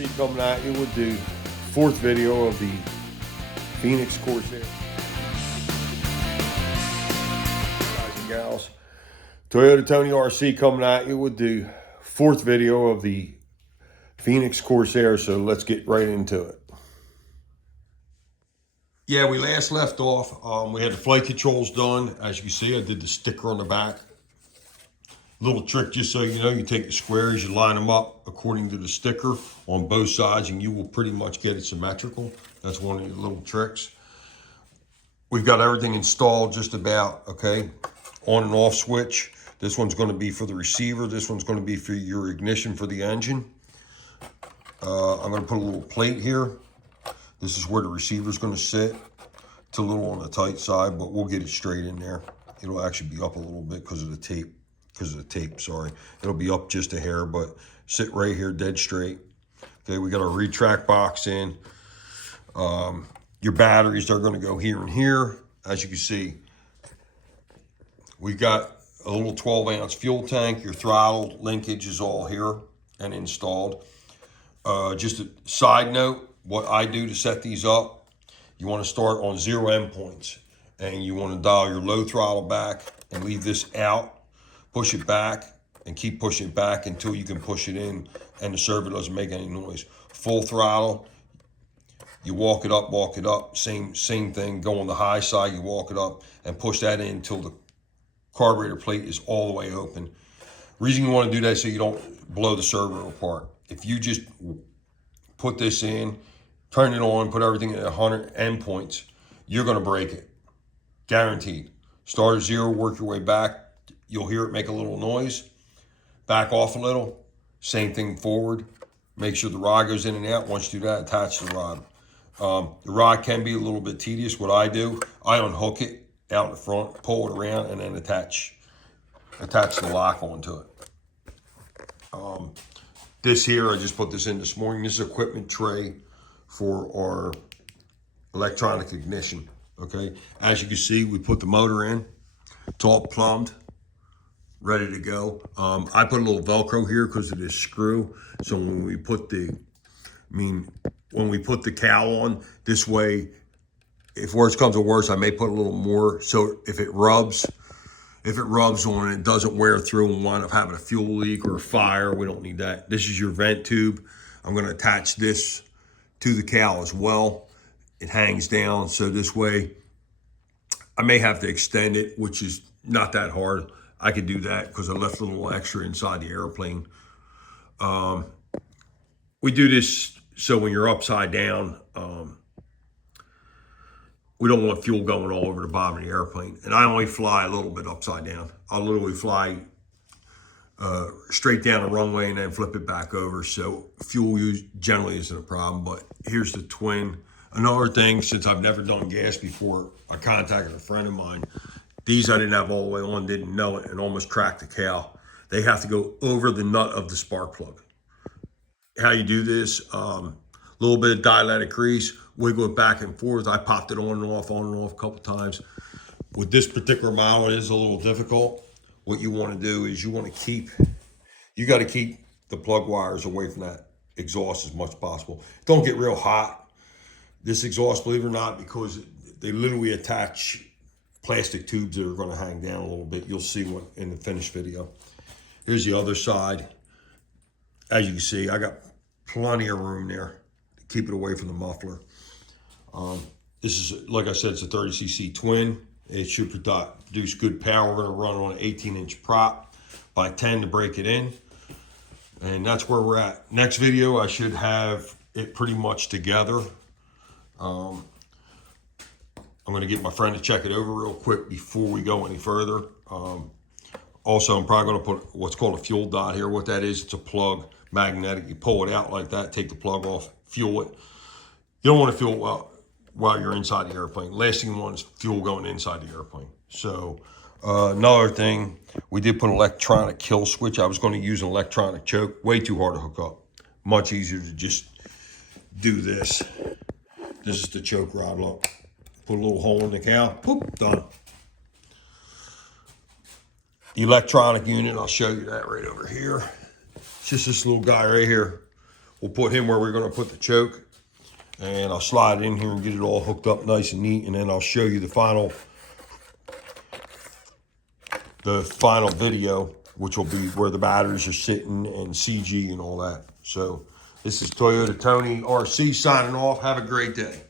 RC coming at you with the fourth video of the Phoenix Corsair. Guys and gals, Toyota Tony RC coming at you with the fourth video of the Phoenix Corsair, so let's get right into it. Yeah, we last left off. We had the flight controls done. As you can see, I did the sticker on the back. Little trick, just so you know, you take the squares, you line them up according to the sticker on both sides, and you will pretty much get it symmetrical. That's one of the little tricks. We've got everything installed just about, okay? On and off switch. This one's going to be for the receiver. This one's going to be for your ignition for the engine. I'm going to put a little plate here. This is where the receiver's going to sit. It's a little on the tight side, but we'll get it straight in there. It'll actually be up a little bit because of the tape. Sorry. It'll be up just a hair, but sit right here dead straight. Okay, we got our retract box in. Your batteries are going to go here and here. As you can see, we got a little 12-ounce fuel tank. Your throttle linkage is all here and installed. Just a side note, what I do to set these up, you want to start on 0 endpoints, and you want to dial your low throttle back and leave this out. Push it back and keep pushing it back until you can push it in and the servo doesn't make any noise. Full throttle, you walk it up, same thing. Go on the high side, you walk it up and push that in until the carburetor plate is all the way open. Reason you want to do that is so you don't blow the servo apart. If you just put this in, turn it on, put everything at 100 endpoints, you're going to break it. Guaranteed. Start at 0, work your way back. You'll hear it make a little noise. Back off a little. Same thing forward. Make sure the rod goes in and out. Once you do that, attach the rod. The rod can be a little bit tedious. What I do, I unhook it out in front, pull it around, and then attach the lock onto it. This here, I just put this in this morning. This is an equipment tray for our electronic ignition. Okay, as you can see, we put the motor in. It's all plumbed, ready to go. I put a little Velcro here because of this screw. So when we put the cowl on, this way, if worse comes to worse, I may put a little more. So if it rubs on it doesn't wear through and wind up having a fuel leak or a fire, we don't need that. This is your vent tube. I'm going to attach this to the cowl as well. It hangs down, so this way I may have to extend it, which is not that hard. I could do that because I left a little extra inside the airplane. We do this so when you're upside down, we don't want fuel going all over the bottom of the airplane. And I only fly a little bit upside down. I'll literally fly straight down the runway and then flip it back over. So fuel use generally isn't a problem, but here's the twin. Another thing, since I've never done gas before, I contacted a friend of mine. These I didn't have all the way on, didn't know it, and almost cracked the cowl. They have to go over the nut of the spark plug. How you do this, little bit of dielectric grease, wiggle it back and forth. I popped it on and off a couple times. With this particular model, it is a little difficult. What you want to do is you got to keep the plug wires away from that exhaust as much as possible. Don't get real hot. This exhaust, believe it or not, because they literally attach plastic tubes that are going to hang down a little bit. You'll see what in the finished video. Here's the other side. As you can see, I got plenty of room there to keep it away from the muffler. This is, like I said, it's a 30cc twin. It should produce good power. We're going to run on an 18-inch prop by 10 to break it in. And that's where we're at. Next video, I should have it pretty much together. I'm going to get my friend to check it over real quick before we go any further. Also, I'm probably going to put what's called a fuel dot here. What that is, it's a plug, magnetic. You pull it out like that, take the plug off, fuel it. You don't want to fuel it while you're inside the airplane. Last thing you want is fuel going inside the airplane. So another thing, we did put an electronic kill switch. I was going to use an electronic choke. Way too hard to hook up. Much easier to just do this. This is the choke rod, look. Put a little hole in the cowl, whoop, done. The electronic unit, I'll show you that right over here. It's just this little guy right here. We'll put him where we're going to put the choke. And I'll slide it in here and get it all hooked up nice and neat. And then I'll show you the final video, which will be where the batteries are sitting and CG and all that. So this is Toyota Tony RC signing off. Have a great day.